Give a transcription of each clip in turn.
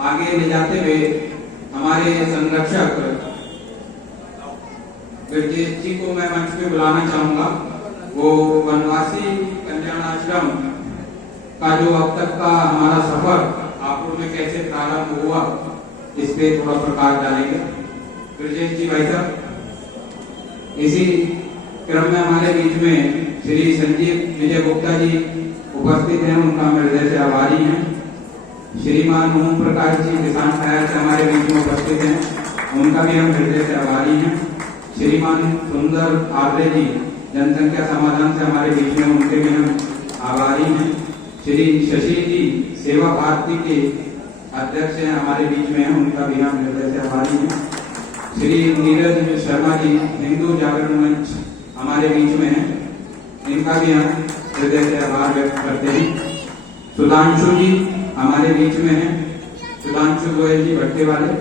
आगे ले जाते हुए हमारे संरक्षक ब्रजेश जी को मैं मंच पे बुलाना चाहूंगा। वो वनवासी कल्याण आश्रम का जो अब तक का हमारा सफर हापुड़ में कैसे प्रारंभ हुआ इस पे थोड़ा प्रकाश डालेंगे। ब्रजेश जी भाई साहब। इसी क्रम में हमारे बीच में श्री संजीव विजय गुप्ता जी उपस्थित हैं, उनका मैं हृदय से आभारी हैं। श्रीमान ओम प्रकाश जी किसान फायर से हमारे बीच में उपस्थित हैं, उनका भी हम हृदय से आभारी हैं। श्रीमान सुंदर आर्द्रे जी जनसंख्या समाधान से हमारे बीच में, उनके भी हम आभारी हैं। श्री शशि जी सेवा भारती के अध्यक्ष हैं, हमारे बीच में हैं, उनका भी हम हृदय से आभारी हैं। श्री नीरज शर्मा जी हिंदू जागरण मंच हमारे बीच में हैं, इनका भी हम हृदय से आभार व्यक्त करते हैं। सुधांशु जी हमारे बीच में हैं, सुधांशु गोयल जी भट्टे वाले,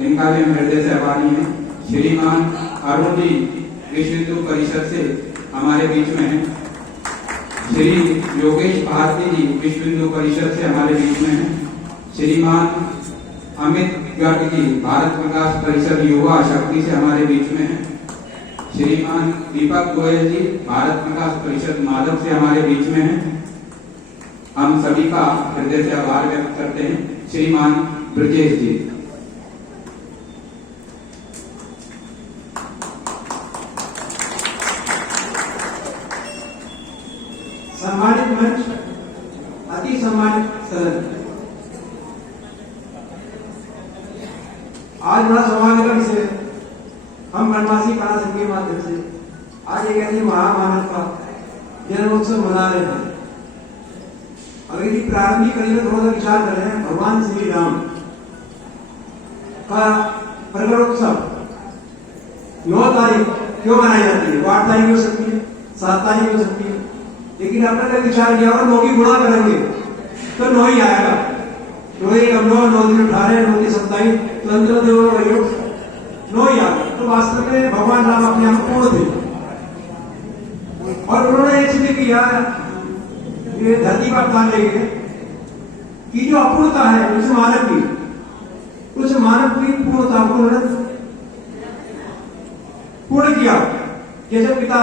इनका भी हम हृदय से आभारी हैं। श्रीमान अरुण जी विश्व हिंदू परिषद से हमारे बीच में हैं। श्री योगेश भारती जी विश्व हिंदू परिषद से हमारे बीच में हैं। श्रीमान अमित गर्ग जी भारत विकास परिषद युवा शक्ति से हमारे बीच में हैं। श्रीमान दीपक गोयल जी भारत विकास परिषद माधव से हमारे बीच में हैं। हम सभी का हृदय से आभार व्यक्त करते हैं। श्रीमान ब्रजेश जी। सम्मानित मंच, अति सम्मानित सदन, आज बड़ा सौभाग्य से हम वनवासी कला संघ के माध्यम से आज एक ऐसे महामानव का जन्मोत्सव मना रहे हैं। अगर यदि प्रारंभिक कड़ी में थोड़ा सा विचार कर रहे हैं, भगवान श्री राम का प्रकटोत्सव 9 तारीख क्यों मनाई जाती है? वो 8 तारीख हो सकती है, 7 तारीख हो सकती है, लेकिन आपने विचार किया और 9 की गुणा करेंगे तो 9 ही आएगा। 9 दिन 18, 9 27, तो अंतर 9 ही आएगा। तो वास्तव में भगवान राम अपने आप पूर्ण थे और उन्होंने एक सिद्ध किया ये धरती पर स्थान लेके कि जो अपूर्णता है उस मानव की पूर्णता को उन्होंने पूर्ण किया। जैसे पिता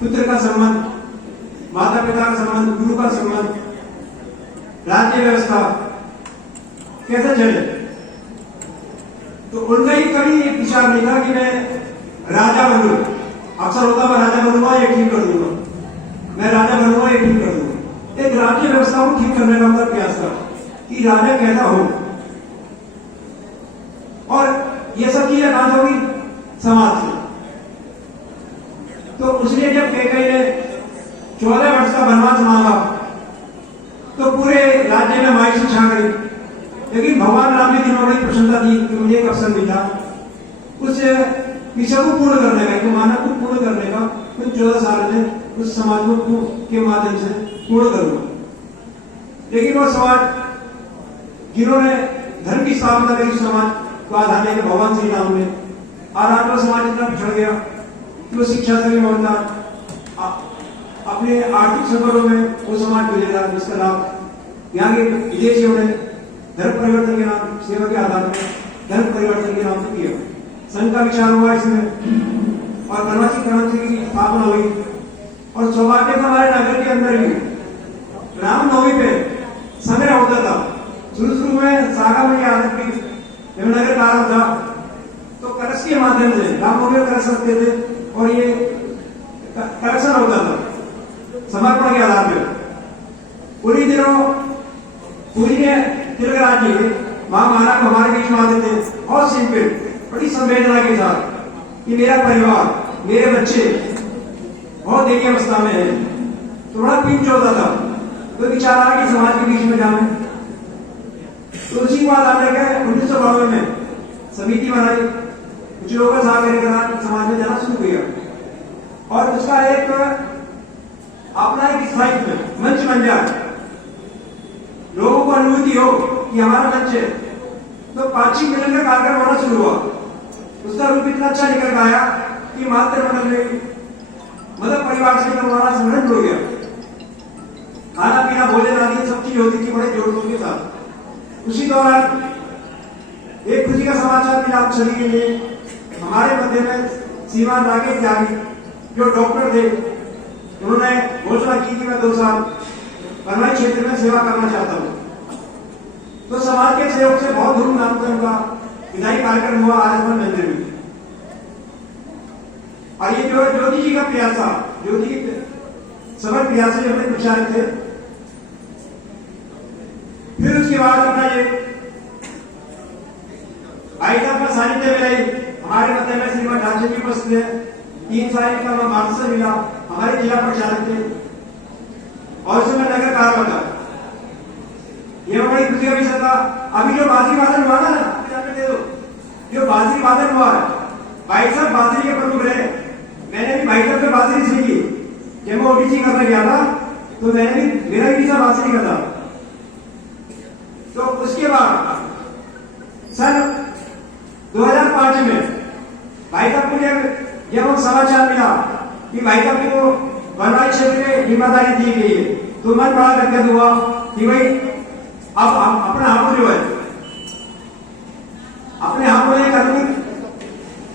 पुत्र का संबंध, माता पिता का संबंध, गुरु का संबंध, राज्य व्यवस्था कैसे चले, तो उनका ही कभी एक विचार नहीं था कि मैं राजा बनूं। अक्सर होता मैं राजा बनूंगा ये ठीक कर दूंगा, मैं राजा बनूंगा ये ठीक कर दूंगा। एक राज्य व्यवस्था को ठीक करने का उनका प्रयास था कि राजा कैसा हो, और ये सब चीजें कहां से होगी? समाज से। तो उसने जब कैकेयी ने 14 वर्ष का वनवास मांगा तो पूरे राज्य में मायूसी छा गई, लेकिन भगवान राम ने दिनों बड़ी प्रसन्नता दी कि मुझे एक अवसर मिला उस विषय को पूर्ण करने का, एक मानव को पूर्ण करने का। तो 14 साल में उस समाज को के माध्यम से पूर्ण करूंगा। लेकिन वो समाज जिन्होंने धर्म की स्थापना करी, उस समाज को आधार लेकर भगवान श्री राम ने, और आज वो समाज इतना पिछड़ गया कि वो शिक्षा से भी मानता, अपने आर्थिक संकटों में वो समाज गुजरेगा जिसका लाभ यहाँ के विदेशियों ने धर्म परिवर्तन के नाम, सेवा के आधार में धर्म परिवर्तन के नाम से किया। संघ का विचार हुआ इसमें और वनवासी क्रांति की स्थापना हुई। और सौभाग्य का हमारे नगर के अंदर भी रामनवमी पे संग्रह होता था। शुरू में सागा में आदत की जब नगर कार्य था तो कलश के माध्यम से रामनवमी कर सकते थे और ये कलेक्शन होता था समर्पण के आधार पर। उन्हीं दिनों पूरी ने तिलकराज जी वहां महाराज को हमारे बीच में आते थे और सिंपल बड़ी संवेदना के साथ कि मेरा परिवार, मेरे बच्चे बहुत देरी अवस्था में है, तो बड़ा पिंच होता था। तो विचार आया कि समाज के बीच में जाने, तो उसी को आधार लेकर 1992 में समिति बनाई, कुछ लोगों का साथ लेकर समाज में जाना शुरू किया और उसका एक अपना एक स्थायित्व मंच बन जाए, लोगों को अनुभूति हो कि हमारा मंच है। तो पाक्षिक मिलन का कार्यक्रम होना शुरू हुआ। उसका रूप इतना अच्छा निकल आया कि मातृमंडल में मतलब परिवार से हमारा संगठन जुड़ गया। खाना पीना भोजन आदि सब चीज होती थी बड़े जोर शोर के साथ। उसी दौरान एक खुशी का समाचार मिला आप सभी के लिए। हमारे मध्य में श्रीमान राकेश त्यागी जो डॉक्टर थे, उन्होंने घोषणा की कि मैं 2 साल बनवाई क्षेत्र में सेवा करना चाहता हूँ। तो समाज के सहयोग से बहुत धूमधाम से उनका विदाई कार्यक्रम हुआ आजमन मंदिर में। और ये जो ज्योति जी का प्रयास था, ज्योति समर प्रयास से हमने प्रचारित थे। फिर उसके बाद अपना ये आइटम का सानिध्य में रही हमारे मध्य में श्रीमान ढांचे जी उपस्थित है। 3 साल का मार्च से मिला, हमारे जिला प्रचारक थे और उसमें नगर कार्य था। ये बड़ी खुशी का विषय था। अभी जो बाजी वादन हुआ ना, दे दो, जो बाजी वादन हुआ है, भाई साहब बाजरी के प्रमुख रहे। मैंने भी भाई साहब से बाजरी सीखी। जब मैं ओडीसी करने गया था तो मैंने भी, मेरा भी सब बाजरी का था। तो उसके बाद सन 2005 में भाई साहब को जब हम समाचार मिला कि भाई साहब को बनवाई क्षेत्र में जिम्मेदारी दी गई है, तो मन बड़ा गदगद हुआ कि भाई अब अपना हाथों जो है, अपने हाथों में कानूनी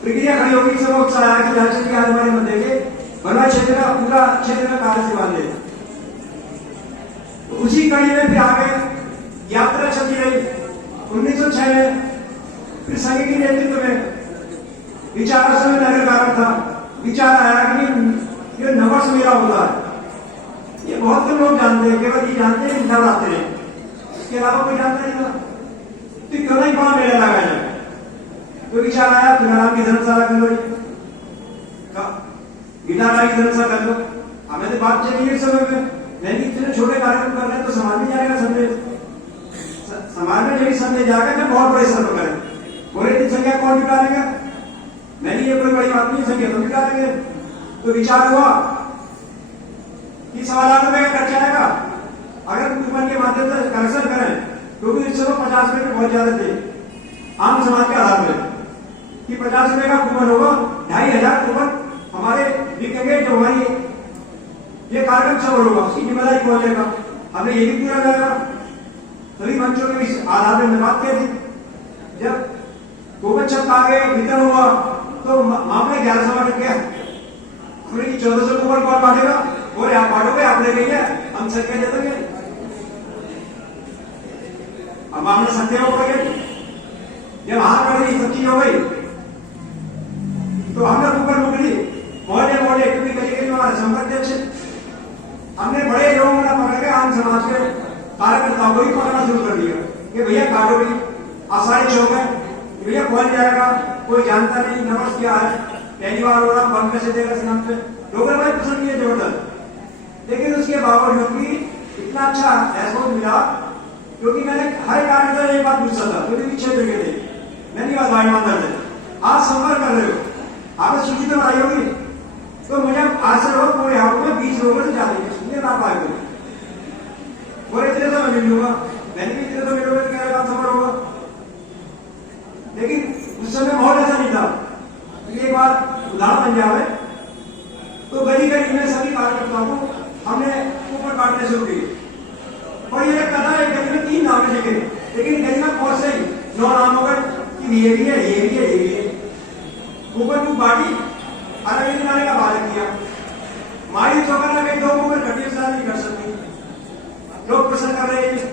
प्रक्रिया खड़ी होगी। सब उत्साह आया कि झांसी की हमारे मध्य के बनवाई क्षेत्र का पूरा क्षेत्र में कार्य से बांधे। तो उसी कड़ी में फिर आगे यात्रा चलती रही। 1906 में फिर संघ के नेतृत्व में विचार समय नगर कारण था। विचार आया कि ये नववर्ष मेला होता है। ये बहुत से लोग जानते हैं, केवल ये जानते हैं नवरात्रि, इसके अलावा कोई जानता नहीं था। तो क्यों नहीं कौन मेला लगाया जाए। तो विचार आया तुलाराम की धर्मशाला कर लो, गिटारा की धर्मशाला कर लो। हमें तो बात चली एक समय में, नहीं इतने छोटे कार्यक्रम कर रहे हैं तो समाज में जाएगा संदेश, समाज में यही संदेश जाएगा कि बहुत बड़े स्तर पर करें। बोले इतनी संख्या कौन जुटा लेगा, नहीं ये कोई बड़ी बात नहीं, संख्या तो जुटा लेंगे। तो विचार हुआ कि 1.25 लाख रुपए का खर्चा आएगा अगर कूपन के माध्यम से कलेक्शन करें, क्योंकि इस समय 50 रुपए के बहुत ज्यादा थे आम समाज के आधार पर कि 50 रुपए का कूपन होगा, 2500 कूपन हमारे बिकेंगे। जो हमारी ये कार्यक्रम सफल होगा उसकी जिम्मेदारी कौन लेगा, हमें ये भी पूरा जाएगा। सभी मंचों के बीच आधार पर हमने बात की थी। जब कूपन शब्द आगे वितरण हुआ तो मामले 1100 अटक गया। हमने 1400 कूपन कौन बांटेगा, बोले आप बांटोगे, आप ले गई है, हम संख्या दे देंगे। अब मामला सत्य हो गया। जब हाथ कर दी सब चीज हो गई तो हमने कूपन मुकली मोहल्ले क्योंकि कहीं हमारे संपर्क अच्छे, हमने बड़े लोगों ने पकड़ के आम समाज के कार्यकर्ताओं को ही पकड़ना शुरू कर दिया कि भैया काटो भी आसानी चौक है, भैया पहुंच जाएगा, कोई जानता नहीं नमस क्या है, पहली बार हो रहा बंद कैसे देगा इस नाम पे। लोगों ने भाई पसंद किया जबरदस्त। लेकिन उसके बावजूद भी इतना अच्छा रेस्पॉन्स मिला, क्योंकि मैंने हर कार्यकर्ता से ये बात पूछा था, क्योंकि क्षेत्र के थे, मैंने बात भाई ईमानदार थे, आप संपर्क कर रहे हो, आपने सूची तो बनाई होगी, तो मुझे आज से रोज पूरे हाथों में 20 लोगों से जाते हैं, सुनिए आप आए हो बोले इतने तो मैं मिल लूंगा, मैंने भी इतने तो मिलोगे तो क्या सफर होगा। लेकिन उस समय माहौल ऐसा नहीं था। एक बार उदाहरण बन जाए तो गली गली में सभी कार्यकर्ताओं को हमने ऊपर काटने शुरू किए और ये लगता था एक गली में 3 नाम लिखे, लेकिन गली में पहुंच रही 9 नाम हो गए कि ये भी है, ये भी है, ये भी है। ऊपर को बाटी अलग किनारे का बालक किया, मारी चौकर लगे 2 ऊपर घटिया साल नहीं कर सकती, लोग पसंद कर रहे हैं।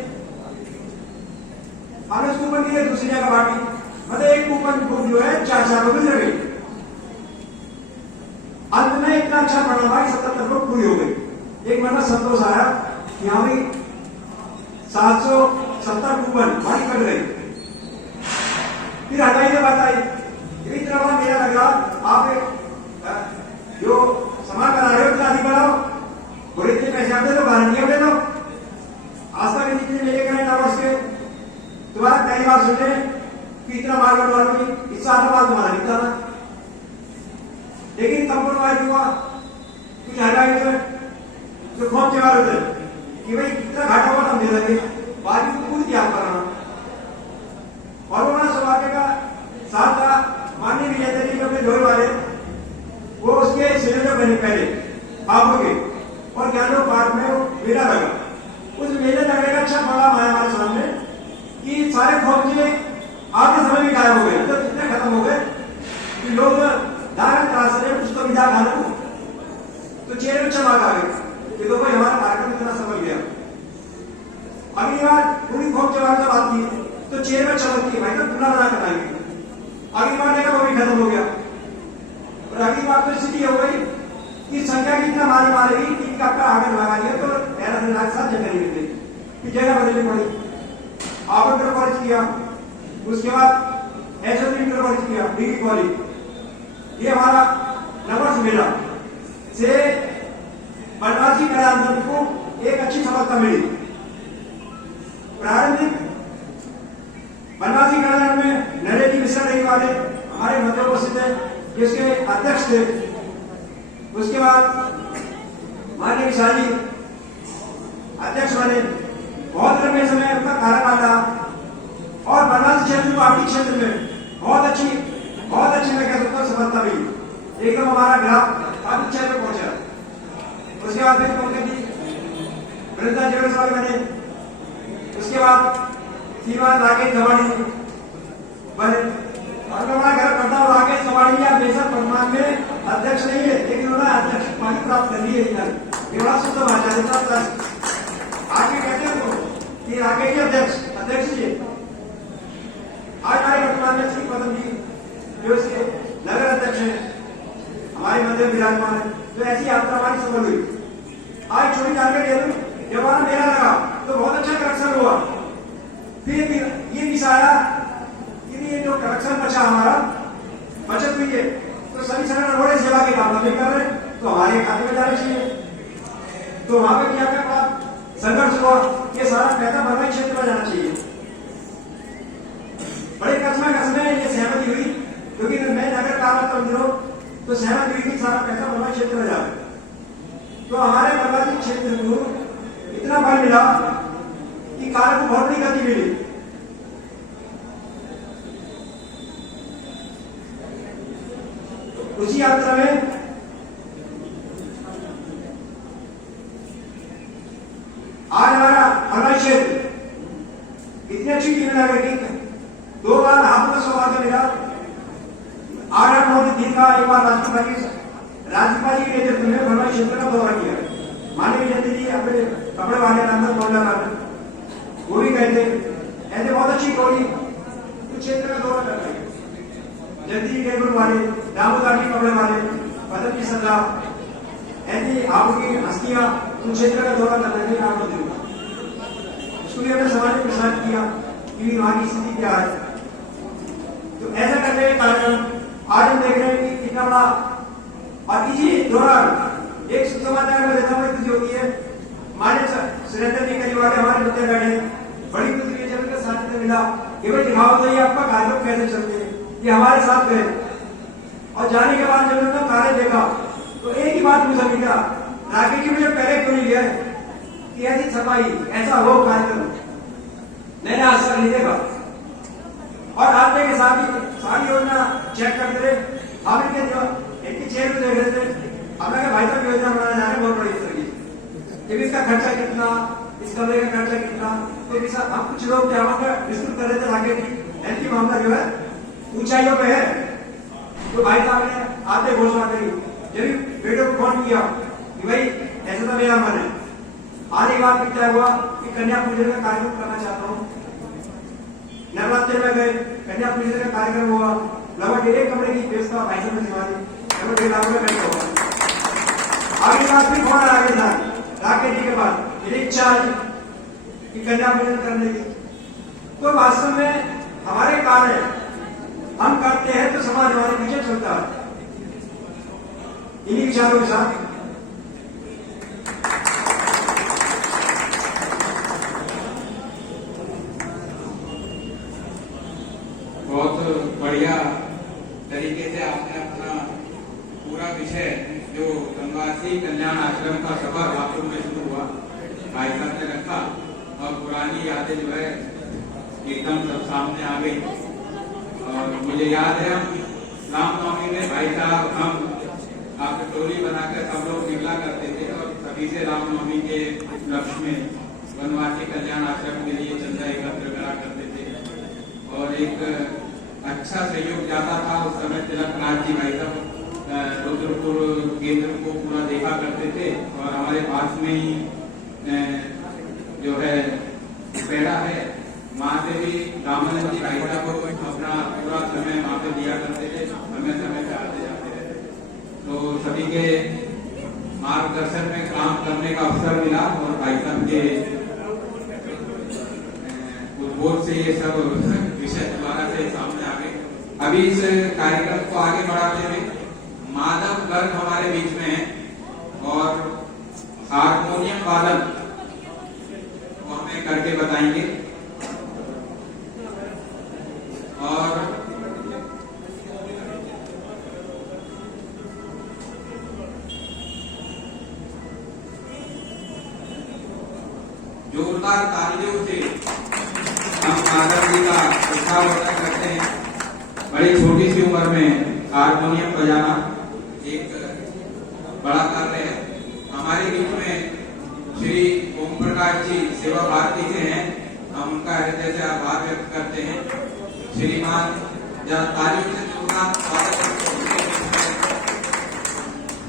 हमने उसके ऊपर किया दूसरी जगह बाटी, मतलब एक कूपन बुक जो है 4 रुपए मिल गई। अंत में इतना अच्छा पड़ा भाई 77 लोग पूरी हो गई। एक मतलब संतोष आया, यहाँ भी 770 कूपन भाई कट गई। फिर हटाई ने बताई इतना बड़ा मेरा लग रहा, आप जो सामान बना रहे हो इतना अधिक बढ़ाओ, बोले इतने पैसे आप दे दो, गारंटियां दे दो। आज तक जितने मेले करें नवर्स के तुम्हारा पहली बार सुने कि इतना माल बंटवा लो, इस साल बाद तुम्हारा निकला था। लेकिन कंप्रोमाइज हुआ कुछ हटाई तो खूब जवाब होते कि भाई कितना घाटा हुआ हम दे देंगे, बाकी को पूरी त्याग करना। और वो हमारा सौभाग्य का साथ था, माननीय विजय तरीके अपने जोड़े वाले वो उसके सिलेंडर बने पहले बाबू के और ज्ञानो पार्क में वो मेला लगा। उस मेले लगने का अच्छा बड़ा हमारे सामने कि सारे फौजी आधे समय में गायब हो गए, तो इतने खत्म हो गए कि लोग धारण त्रास से कुछ तो विदा खाना को तो चेहरे में चमक आ गई कि तो भाई हमारा कार्यक्रम इतना सफल गया। अगली बार पूरी फौज जवाब जब आती है तो चेहरे में चमकती है, भाई तो दूल्हा बना कर आएंगे। अगली बार देखा वो भी खत्म हो गया। और अगली बार तो स्थिति हो गई कि संख्या की इतना मारी मारेगी कि आपका आगे लगा लिया तो पहला दिन रात 7 जगह नहीं कि जगह बदलनी पड़ी। आप इंटर कॉलेज किया, उसके बाद एसएस इंटर कॉलेज किया, डिग्री कॉलेज। ये हमारा नंबर मिला से बनवासी कलांतर को एक अच्छी सफलता मिली। प्रारंभिक बनवासी कला में नरेटी मिश्रा रही वाले हमारे मध्य उपस्थित है, जिसके अध्यक्ष थे। उसके बाद माननीय विशाली अध्यक्ष बने, बहुत लंबे समय अपना कार्यकाल रहा और बनवासी क्षेत्र को आर्थिक क्षेत्र में बहुत अच्छी मैं कह सकता हूँ सफलता मिली। एकदम हमारा ग्राफ आर्थिक क्षेत्र में पहुंचा। उसके बाद फिर पंकज वृंदा ज्वेलर्स वाले बने। उसके बाद श्रीमान राकेश कवाड़ी बने और हमारा घर पड़ता और राकेश कवाड़ी या बेसर वर्तमान में अध्यक्ष नहीं है, लेकिन उन्होंने अध्यक्ष पानी प्राप्त कर ली है। ये बड़ा शुद्ध भाषा देता आगे कहते हैं कि राकेश जी अध्यक्ष जी आज हमारे वर्तमान में श्री पदम जी जो इसके नगर अध्यक्ष है, हमारे मध्य विराजमान है। तो ऐसी यात्रा हमारी सफल हुई। आज छोटी जानकारी दे दूं, जब हमारा मेला लगा तो बहुत अच्छा कलेक्शन हुआ। फिर ये दिशा आया कि ये जो कलेक्शन बचा हमारा बचत हुई है तो सभी संगठन बड़े सेवा के काम नहीं कर रहे तो हमारे खाते में जाना चाहिए। तो वहां पर क्या क्या संघर्ष हुआ, ये सारा पैसा बनवाई क्षेत्र में जाना चाहिए। बड़े कसमें ये सहमति हुई क्योंकि मैं नगर कार्य दिनों तो सहमति हुई कि सारा पैसा बनवाई क्षेत्र में जाए। तो हमारे बनवासी क्षेत्र को इतना बल मिला कि कार्य को बहुत बड़ी गति मिली। उसी यात्रा में आज हमारा बनवासी क्षेत्र इतनी अच्छी टीम लगा कि 2 बार हाथों का सौभाग्य मिला। 8-9 दिन का एक बार राज्यपाल जी के नेतृत्व में बनवासी क्षेत्र का दौरा किया। माननीय जयंती जी अपने कपड़े वाले नाम मोहल्ला वो भी कहते ऐसे बहुत अच्छी टोली कुछ क्षेत्र का दौरा कर रही। जयंती जी टेबल वाले, रामोदारी कपड़े वाले, पदम की सरदार ऐसी आपकी हस्तियां उन क्षेत्र का दौरा कर रहे थे। उसको भी हमने समाज में प्रसार किया कि वहां की स्थिति क्या है। तो ऐसा करने के कारण आज हम देख रहे हैं कि कितना बड़ा। और इसी दौरान एक समाचार में देता हूँ जो होती है हमारे सुरेंद्र निकली वाले हमारे बच्चे बैठे बड़ी खुशी जब के साथ में मिला कि भाई दिखाओ तो ये आपका कार्यक्रम कैसे चलते हैं। ये हमारे साथ गए और जाने के बाद जब उन्होंने कार्य देखा तो एक ही बात मुझे मिला, राकेश जी मुझे पहले क्यों नहीं लिया कि ऐसी सफाई ऐसा हो कार्यक्रम मैंने आज तक नहीं देखा। और आपने के साथ ही सारी योजना चेक करते रहे, हम इनके चेयर में देख रहे थे। हमने कहा भाई साहब योजना बनाना जा रहे बहुत बड़ी तरह इसका खर्चा कितना, इस कमरे का खर्चा कितना। तो हम कुछ लोग क्या विस्तृत कर रहे थे राकेश जी एंटी मामला जो है ऊंचाइयों पे है। तो भाई साहब ने आते घोषणा करी, जब बेटों को फोन किया कि भाई ऐसा तो मेरा मन है। आने के बाद क्या हुआ कि कन्या पूजन का कार्यक्रम करना चाहता हूँ। नवरात्रि में गए, कन्या पूजन का कार्यक्रम हुआ, लगभग 1 कमरे की व्यवस्था भाई साहब ने दिवाली लगभग 1 लाख रुपए हुआ। आगे बात भी फोन आगे था राकेश जी के पास, मेरी इच्छा है कि कन्या पूजन करने की। तो वास्तव में हमारे कार्य हम करते हैं तो समाज हमारे पीछे चलता है। इन्हीं विचारों के साथ बहुत बढ़िया तरीके से आपने अपना पूरा विषय जो बनवासी कल्याण आश्रम का सफर हापुड़ में शुरू हुआ भाई साहब ने रखा और पुरानी यादें जो है एकदम सब सामने आ गई। और मुझे याद है हम रामनवमी में भाई साहब हम आपकी टोली बनाकर सब लोग निकला करते थे और सभी से रामनवमी के उपलक्ष्य में बनवासी कल्याण आश्रम के लिए चंदा एकत्र करा करते थे। एक अच्छा सहयोग जाता था। उस समय तिलक नाथ जी भाई साहब रुद्रपुर केंद्र को पूरा देखा करते थे और हमारे पास में ही जो है पेड़ा है, वहाँ से भी रामानंद जी भाई साहब को अपना पूरा समय वहाँ पे दिया करते थे, समय समय पे आते जाते रहते। तो सभी के मार्गदर्शन में काम करने का अवसर मिला और भाई साहब के उद्बोध से ये सब विषय दोबारा से सामने आ गए। अभी इस कार्यक्रम को आगे बढ़ाते हुए माधव गर्ग हमारे बीच में है और हारमोनियम वादन वो हमें करके बताएंगे। और जोरदार तालियों से हम माधव जी का उत्साहवर्धन करते हैं। बड़ी छोटी सी उम्र में हारमोनियम बजाना एक बड़ा कार्य है। हमारे बीच में श्री ओम प्रकाश जी सेवा भारती से हैं, हम उनका हृदय से आभार व्यक्त करते हैं। श्रीमान तालियों से जोरदार स्वागत।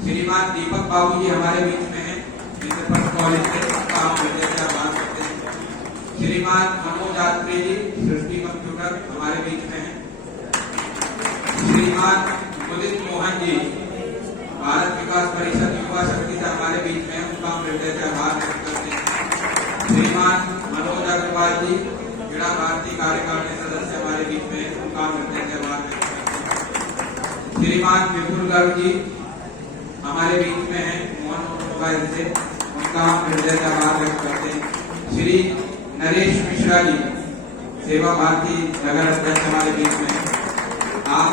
श्रीमान दीपक बाबू जी हमारे बीच में हैं, कॉलेज से उनका हम हृदय से आभार करते हैं। श्रीमान मनोज यात्री जी सृष्टि कंप्यूटर हमारे बीच में हैं। श्रीमान उदित मोहन जी भारत विकास परिषद युवा शक्ति से हमारे बीच में, उनका हम हृदय से आभार व्यक्त करते हैं। श्रीमान मनोज अग्रवाल जी क्रीड़ा भारती कार्यकारिणी सदस्य हमारे बीच में, उनका हम हृदय से आभार व्यक्त करते हैं। श्रीमान विपुल गर्ग जी हमारे बीच में हैं, मोहन ऑटोमोबाइल से, उनका हम हृदय से आभार व्यक्त करते हैं। श्री नरेश मिश्रा जी सेवा भारती नगर अध्यक्ष हमारे बीच में। आप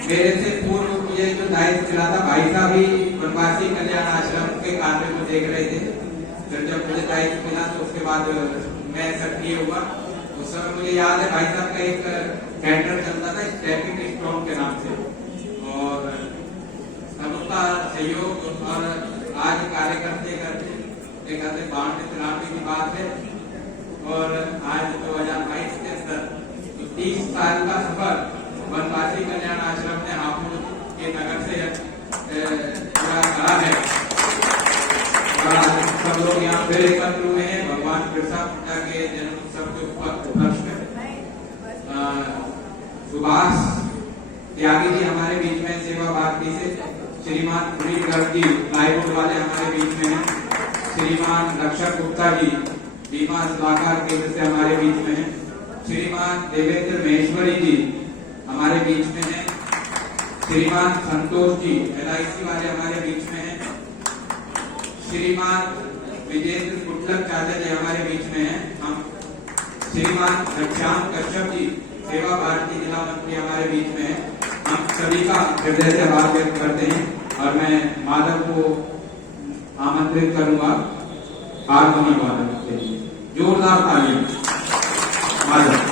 मेरे से पूर्व मुझे जो दायित्व मिला था, भाई साहब ही वनवासी कल्याण आश्रम के कार्य को देख रहे थे। फिर जब मुझे दायित्व मिला तो उसके बाद मैं सक्रिय हुआ। उस समय मुझे याद है भाई साहब का एक कैंटर चलता था स्टेपिंग स्टोन के नाम से, और सबका सहयोग और आज कार्य करते करते 92-93 की बात है और आज 2022 के अंदर 30 साल का सफर वनवासी कल्याण आश्रम ने हापुड़ के नगर से पूरा करा है। सब लोग यहाँ फिर एकत्र हुए हैं भगवान बिरसा मुंडा के जन्म उत्सव के उपलक्ष्य में। सुभाष त्यागी जी हमारे बीच में सेवा भारती से। श्रीमान पुनीत गर्ग जी प्लाईवुड वाले हमारे बीच में हैं। श्रीमान रक्षक गुप्ता जी बीमा सलाहकार केंद्र से हमारे बीच में हैं। श्रीमान देवेंद्र महेश्वरी जी हमारे बीच में हैं। श्रीमान संतोष जी LIC वाले हमारे बीच में हैं। श्रीमान विजेंद्र गुटलक चाचा जी हमारे बीच में हैं। हम श्रीमान घनश्याम कश्यप जी सेवा भारती जिला मंत्री हमारे बीच में हैं। हम सभी का हृदय से आभार व्यक्त करते हैं और मैं माधव को आमंत्रित करूंगा हारमोनियम वादन के लिए। जोरदार तालियां माधव।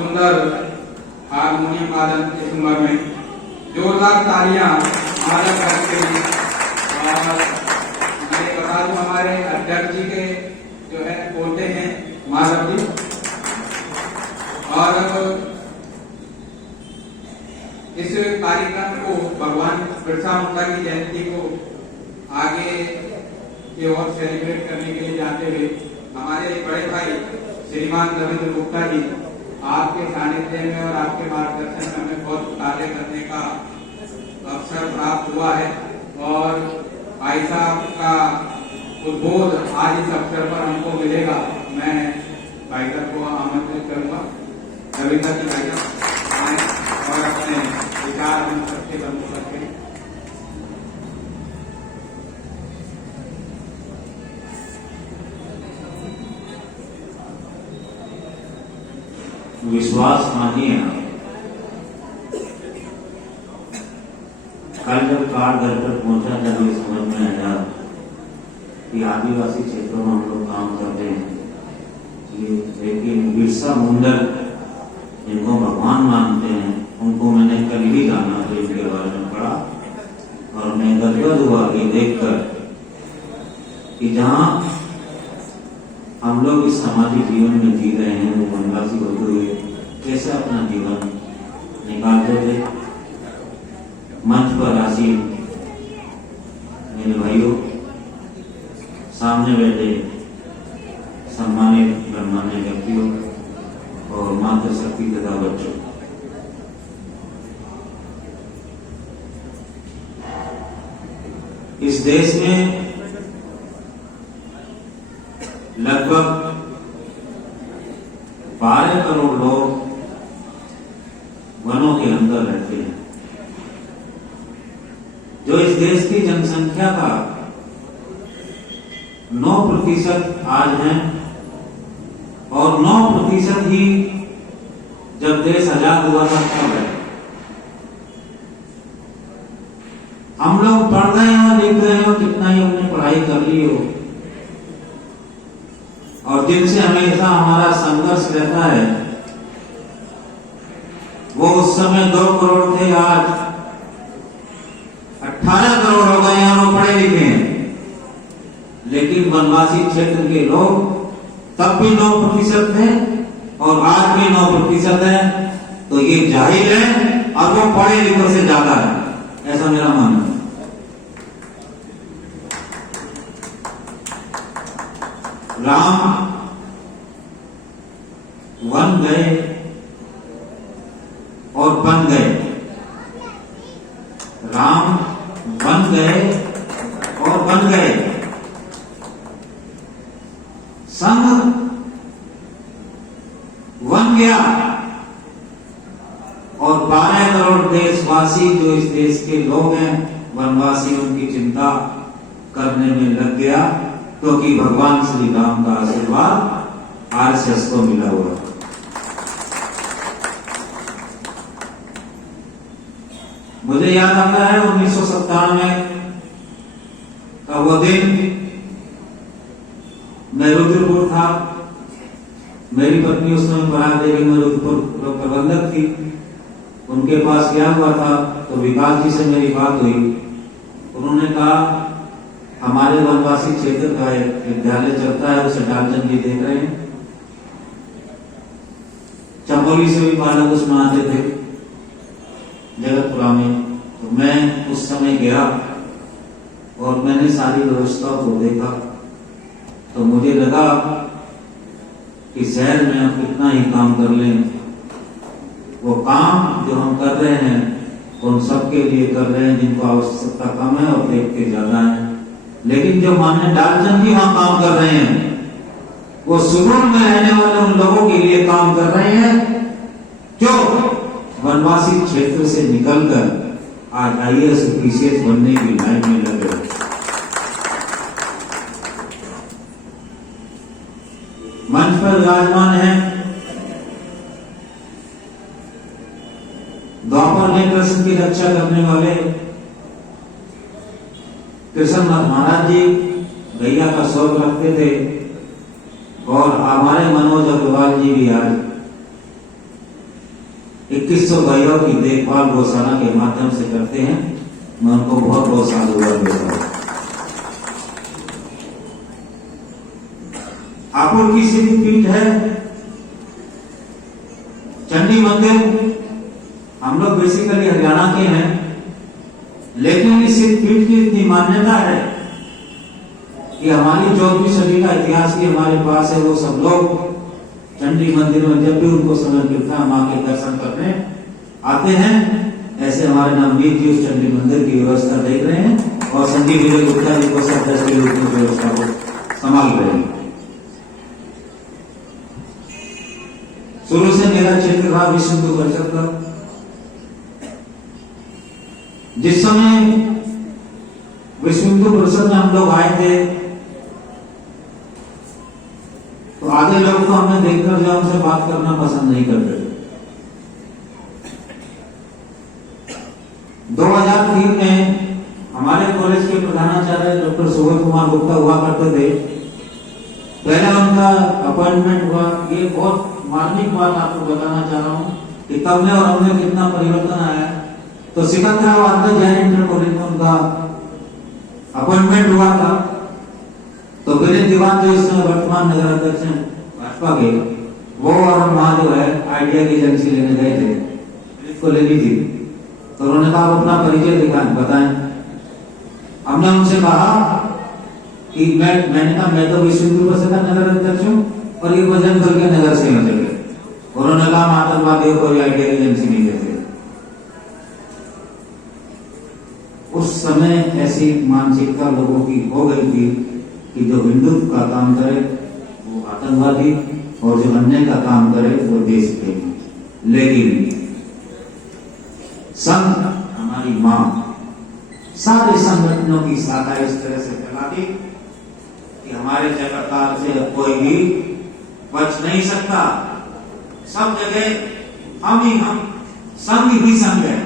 सुंदर हारमोनियम वादन इस उम्र में जोरदार तालियां माला करते हैं। और मैं बता दूं हमारे अध्यक्ष जी के जो है पोते हैं माधव जी, और इस कार्यक्रम को भगवान बिरसा मुंडा की जयंती को आगे की ओर सेलिब्रेट करने के लिए जाते हुए हमारे बड़े भाई श्रीमान रविंद्र गुप्ता जी आपके सानिध्य में और आपके मार्गदर्शन में हमें बहुत कार्य करने का अवसर प्राप्त हुआ है। और भाई साहब का उद्बोध आज इस अवसर पर हमको मिलेगा। मैं भाई साहब को आमंत्रित करूंगा, रविंद्र जी भाई साहब आए और अपने विचार हम सबके बंद करके विश्वास मानिए। कल जब कार्ड घर पर पहुंचा तब ये समझ में आया कि आदिवासी क्षेत्रों में हम लोग काम कर रहे हैं, लेकिन बिरसा मुंडा जिनको भगवान मानते हैं उनको मैंने कल ही जाना तो इनके बारे में पढ़ा और मैं गदगद हुआ कि देखकर कि जहाँ हम लोग इस सामाजिक जीवन में जी रहे हैं वो वनवासी होते हुए कैसे अपना जीवन निकालते थे। मंच पर आसीन मेरे भाइयों, सामने बैठे सम्मानित गणमान्य व्यक्तियों और मातृशक्ति तथा बच्चों, इस देश में लगभग 12 करोड़ लोग वनों के अंदर रहते हैं, जो इस देश की जनसंख्या का 9% आज है। और 9% ही जब देश आजाद हुआ था तब है। हम लोग पढ़ रहे हो, लिख रहे हो, कितना ही हमने पढ़ाई कर ली हो, और जिनसे हमेशा हमारा संघर्ष रहता है वो उस समय 2 करोड़ थे, आज 18 करोड़ हो गए हैं और वो पढ़े लिखे हैं। लेकिन वनवासी क्षेत्र के लोग तब भी 9% थे और आज भी 9% है, तो ये जाहिर है और वो पढ़े लिखों से ज्यादा है, ऐसा मेरा मानना है। राम वन गए और बन गए, राम बन गए और बन गए। संघ बन गया और 12 करोड़ देशवासी जो इस देश के लोग हैं वनवासी, उनकी चिंता करने में लग गया, क्योंकि भगवान श्री राम का आशीर्वाद आरएसएस को मिला हुआ। मुझे याद आता है 1997 का वो दिन, मैं रुद्रपुर था, मेरी पत्नी उस समय पराग देवी में रुद्रपुर प्रबंधक थी, उनके पास गया हुआ था। तो विकास जी से मेरी बात हुई, उन्होंने कहा हमारे वनवासी क्षेत्र का एक विद्यालय चलता है, उसे डालचंद जी देख रहे हैं, चमोली से भी बालक उसमें आते थे जगतपुरा में। तो मैं उस समय गया और मैंने सारी व्यवस्था को देखा, तो मुझे लगा कि शहर में हम कितना ही काम कर लें, वो काम जो हम कर रहे हैं उन सबके लिए कर रहे हैं जिनको आवश्यकता कम है और देखते ज्यादा है। लेकिन जो माननीय डालचंद जी वहां काम कर रहे हैं वो सुदूर में रहने वाले उन लोगों के लिए काम कर रहे हैं जो वनवासी क्षेत्र से निकलकर आज आईएएस पीसीएस बनने की लाइन में लगे। मंच पर विराजमान है द्वापर में कृष्ण की रक्षा करने वाले कृष्णनाथ महाराज जी, गैया का शौक रखते थे, और हमारे मनोज अग्रवाल जी भी आज 2100 गायों की देखभाल गौशाला के माध्यम से करते हैं। मैं उनको बहुत बहुत साधुवाद देता हूँ। हापुड़ की सिद्धपीठ है चंडी मंदिर। हम लोग बेसिकली हरियाणा के हैं, लेकिन इस सिद्धपीठ की इतनी मान्यता है कि हमारी 14वीं सदी का इतिहास भी हमारे पास है। वो सब लोग चंडी मंदिर में जब भी उनको समय मिलता है मां के दर्शन करने आते हैं। ऐसे हमारे नवनीत जी उस चंडी मंदिर की व्यवस्था देख रहे हैं और संजीव विजय गुप्ता जी को सदस्य के रूप में व्यवस्था को संभाल रहे हैं। शुरू से मेरा क्षेत्र रहा विश्व हिंदू परिषद का। जिस समय विश्व हिंदू परिषद में हम लोग आए थे तो आधे लोग तो हमें देखकर जो हमसे बात करना पसंद नहीं करते थे। 2003 में हमारे कॉलेज के प्रधानाचार्य डॉक्टर सुबोध कुमार गुप्ता हुआ करते थे। पहले उनका अपॉइंटमेंट हुआ। ये बहुत मार्मिक बात आपको बताना चाह रहा हूँ कि तब में और हमने कितना परिवर्तन आया। तो सिकंदराबाद में जैन इंटर कॉलेज में उनका अपॉइंटमेंट हुआ था। तो विनीत दीवान जो इस समय वर्तमान नगर अध्यक्ष हैं भाजपा के, वो और हम वहां जो है आइडिया की एजेंसी लेने गए थे, इसको लेनी थी। तो उन्होंने कहा अपना परिचय दिखाएं, बताएं। हमने उनसे कहा कि मैंने कहा मैं तो विश्व हिंदू परिषद का नगर अध्यक्ष हूँ और ये बजरंग दल के नगर से चले। उन्होंने कहा हम आतंकवादियों को आइडिया की एजेंसी नहीं देते। उस समय ऐसी मानसिकता लोगों की हो गई थी कि जो हिंदुत्व का काम करे वो आतंकवादी और जो अन्य का काम करे वो देश प्रेमी। लेकिन संघ हमारी मां सारे संगठनों की शाखा इस तरह से फैला दी कि हमारे जगतकाल से अब कोई भी बच नहीं सकता। सब जगह हम ही हम, संघ ही संघ है।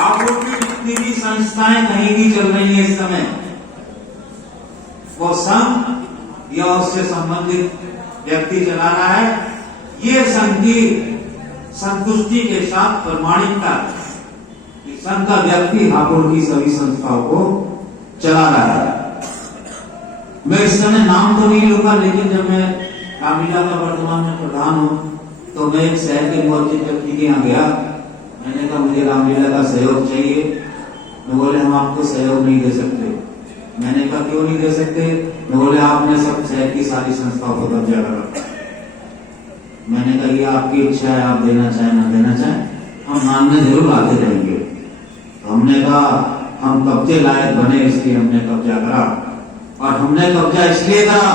आपकी जितनी भी संस्थाएं कहीं भी चल रही है इस समय, वो संघ या उससे संबंधित व्यक्ति चला रहा है। ये संघ की संतुष्टि के साथ प्रमाणिकता कि संघ का व्यक्ति हापुड़ की सभी संस्थाओं को चला रहा है। मैं इस समय नाम तो नहीं लूंगा, लेकिन जब मैं रामलीला का वर्तमान में प्रधान हूं तो मैं एक शहर के मोर्चे व्यक्ति के यहाँ गया। मैंने कहा मुझे रामलीला का सहयोग चाहिए। मैं बोले हम आपको सहयोग नहीं दे सकते। मैंने कहा क्यों नहीं दे सकते? मैं बोले आपने सब शहर की सारी संस्थाओं को कब्जा कर रखा। मैंने कहा ये आपकी इच्छा है, आप देना चाहे ना देना चाहे, हम मांगने जरूर आते रहेंगे। तो हमने कहा हम कब्जे लायक बने इसलिए हमने कब्जा करा। और हमने कब्जा इसलिए करा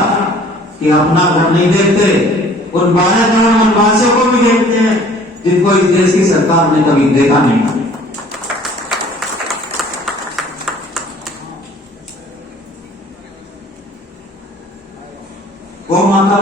कि अपना घर नहीं देखते, उन 12 करोड़ वनवासियों को भी देखते हैं जिनको इस देश की सरकार ने कभी देखा नहीं। गौ माता